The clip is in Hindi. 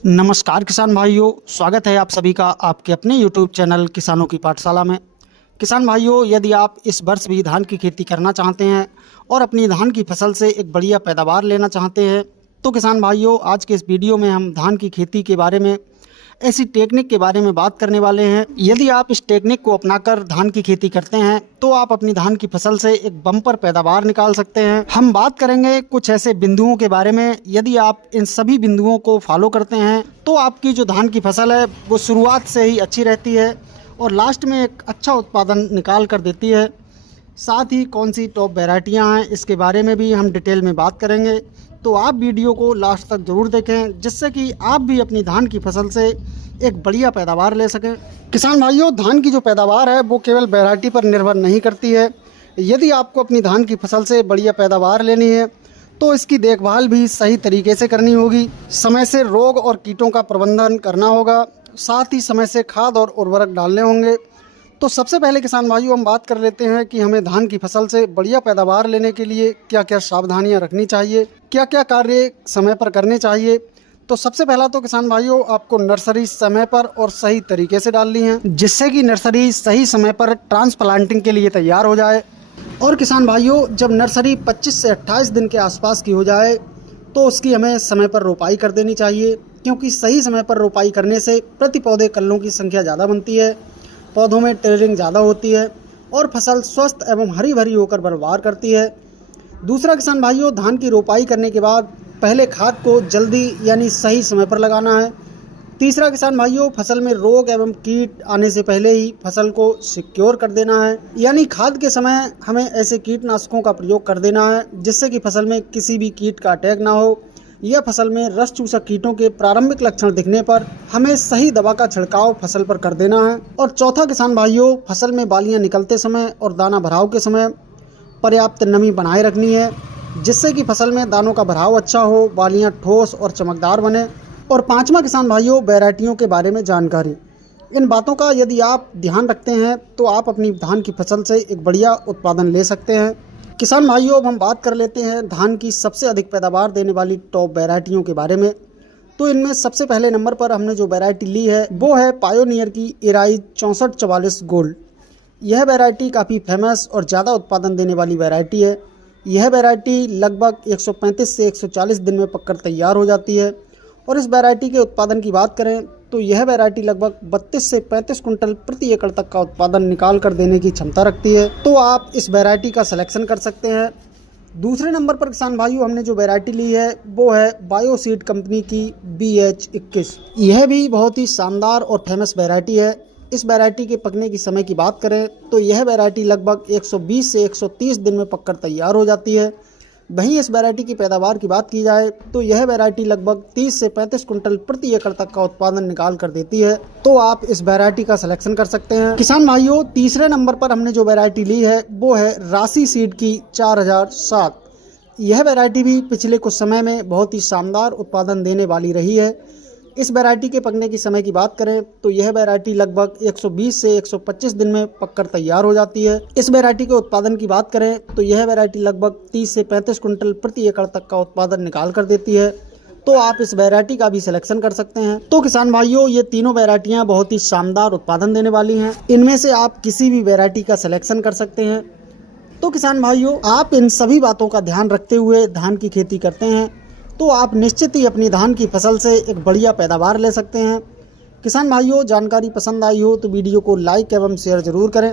नमस्कार किसान भाइयों, स्वागत है आप सभी का आपके अपने YouTube चैनल किसानों की पाठशाला में। किसान भाइयों, यदि आप इस वर्ष भी धान की खेती करना चाहते हैं और अपनी धान की फसल से एक बढ़िया पैदावार लेना चाहते हैं, तो किसान भाइयों आज के इस वीडियो में हम धान की खेती के बारे में ऐसी टेक्निक के बारे में बात करने वाले हैं। यदि आप इस टेक्निक को अपनाकर धान की खेती करते हैं तो आप अपनी धान की फसल से एक बम्पर पैदावार निकाल सकते हैं। हम बात करेंगे कुछ ऐसे बिंदुओं के बारे में, यदि आप इन सभी बिंदुओं को फॉलो करते हैं तो आपकी जो धान की फसल है वो शुरुआत से ही अच्छी रहती है और लास्ट में एक अच्छा उत्पादन निकाल कर देती है। साथ ही कौन सी टॉप वैरायटियाँ हैं इसके बारे में भी हम डिटेल में बात करेंगे, तो आप वीडियो को लास्ट तक ज़रूर देखें जिससे कि आप भी अपनी धान की फसल से एक बढ़िया पैदावार ले सकें। किसान भाइयों, धान की जो पैदावार है वो केवल वैरायटी पर निर्भर नहीं करती है। यदि आपको अपनी धान की फसल से बढ़िया पैदावार लेनी है तो इसकी देखभाल भी सही तरीके से करनी होगी। समय से रोग और कीटों का प्रबंधन करना होगा, साथ ही समय से खाद और उर्वरक डालने होंगे। तो सबसे पहले किसान भाइयों हम बात कर लेते हैं कि हमें धान की फसल से बढ़िया पैदावार लेने के लिए क्या क्या सावधानियां रखनी चाहिए, क्या क्या कार्य समय पर करने चाहिए। तो सबसे पहला तो किसान भाइयों आपको नर्सरी समय पर और सही तरीके से डालनी है, जिससे कि नर्सरी सही समय पर ट्रांसप्लांटिंग के लिए तैयार हो जाए। और किसान भाइयों जब नर्सरी 25 से 28 दिन के आसपास की हो जाए तो उसकी हमें समय पर रोपाई कर देनी चाहिए, क्योंकि सही समय पर रोपाई करने से प्रति पौधे कल्लों की संख्या ज़्यादा बनती है, पौधों में टेयरिंग ज़्यादा होती है और फसल स्वस्थ एवं हरी भरी होकर बर्बाद करती है। दूसरा किसान भाइयों, धान की रोपाई करने के बाद पहले खाद को जल्दी यानी सही समय पर लगाना है। तीसरा किसान भाइयों, फसल में रोग एवं कीट आने से पहले ही फसल को सिक्योर कर देना है, यानी खाद के समय हमें ऐसे कीटनाशकों का प्रयोग कर देना है जिससे कि फसल में किसी भी कीट का अटैक ना हो। यह फसल में रस चूसक कीटों के प्रारंभिक लक्षण दिखने पर हमें सही दवा का छिड़काव फसल पर कर देना है। और चौथा किसान भाइयों, फसल में बालियां निकलते समय और दाना भराव के समय पर्याप्त नमी बनाए रखनी है, जिससे कि फसल में दानों का भराव अच्छा हो, बालियां ठोस और चमकदार बने। और पांचवा किसान भाइयों, वैरायटियों के बारे में जानकारी। इन बातों का यदि आप ध्यान रखते हैं तो आप अपनी धान की फसल से एक बढ़िया उत्पादन ले सकते हैं। किसान भाइयों अब हम बात कर लेते हैं धान की सबसे अधिक पैदावार देने वाली टॉप वैरायटियों के बारे में। तो इनमें सबसे पहले नंबर पर हमने जो वैरायटी ली है वो है पायोनियर की एराइज 6444 गोल्ड। यह वैरायटी काफ़ी फेमस और ज़्यादा उत्पादन देने वाली वैरायटी है। यह वैरायटी लगभग 135 से 140 दिन में पककर तैयार हो जाती है। और इस वैरायटी के उत्पादन की बात करें तो यह वैरायटी लगभग 32 से 35 कुंटल प्रति एकड़ तक का उत्पादन निकाल कर देने की क्षमता रखती है। तो आप इस वैरायटी का सिलेक्शन कर सकते हैं। दूसरे नंबर पर किसान भाइयों हमने जो वैरायटी ली है वो है बायोसीड कंपनी की BH21। यह भी बहुत ही शानदार और फेमस वैरायटी है। इस वैरायटी के पकने की समय की बात करें तो यह वैरायटी लगभग 120 से 130 दिन में पककर तैयार हो जाती है। वहीं इस वैरायटी की पैदावार की बात की जाए तो यह वैरायटी लगभग 30 से 35 कुंटल प्रति एकड़ तक का उत्पादन निकाल कर देती है। तो आप इस वैरायटी का सिलेक्शन कर सकते हैं। किसान भाइयों तीसरे नंबर पर हमने जो वैरायटी ली है वो है राशि सीड की 4007। यह वैरायटी भी पिछले कुछ समय में बहुत ही शानदार उत्पादन देने वाली रही है। इस वैरायटी के पकने की समय की बात करें तो यह वैरायटी लगभग 120 से 125 दिन में पककर तैयार हो जाती है। इस वैरायटी के उत्पादन की बात करें तो यह वैरायटी लगभग 30 से 35 कुंटल प्रति एकड़ तक का उत्पादन निकाल कर देती है। तो आप इस वैरायटी का भी सिलेक्शन कर सकते हैं। तो किसान भाइयों ये तीनों वैरायटियां बहुत ही शानदार उत्पादन देने वाली हैं। इनमें से आप किसी भी वैरायटी का सिलेक्शन कर सकते हैं। तो किसान भाइयों आप इन सभी बातों का ध्यान रखते हुए धान की खेती करते हैं तो आप निश्चित ही अपनी धान की फसल से एक बढ़िया पैदावार ले सकते हैं। किसान भाइयों जानकारी पसंद आई हो तो वीडियो को लाइक एवं शेयर जरूर करें।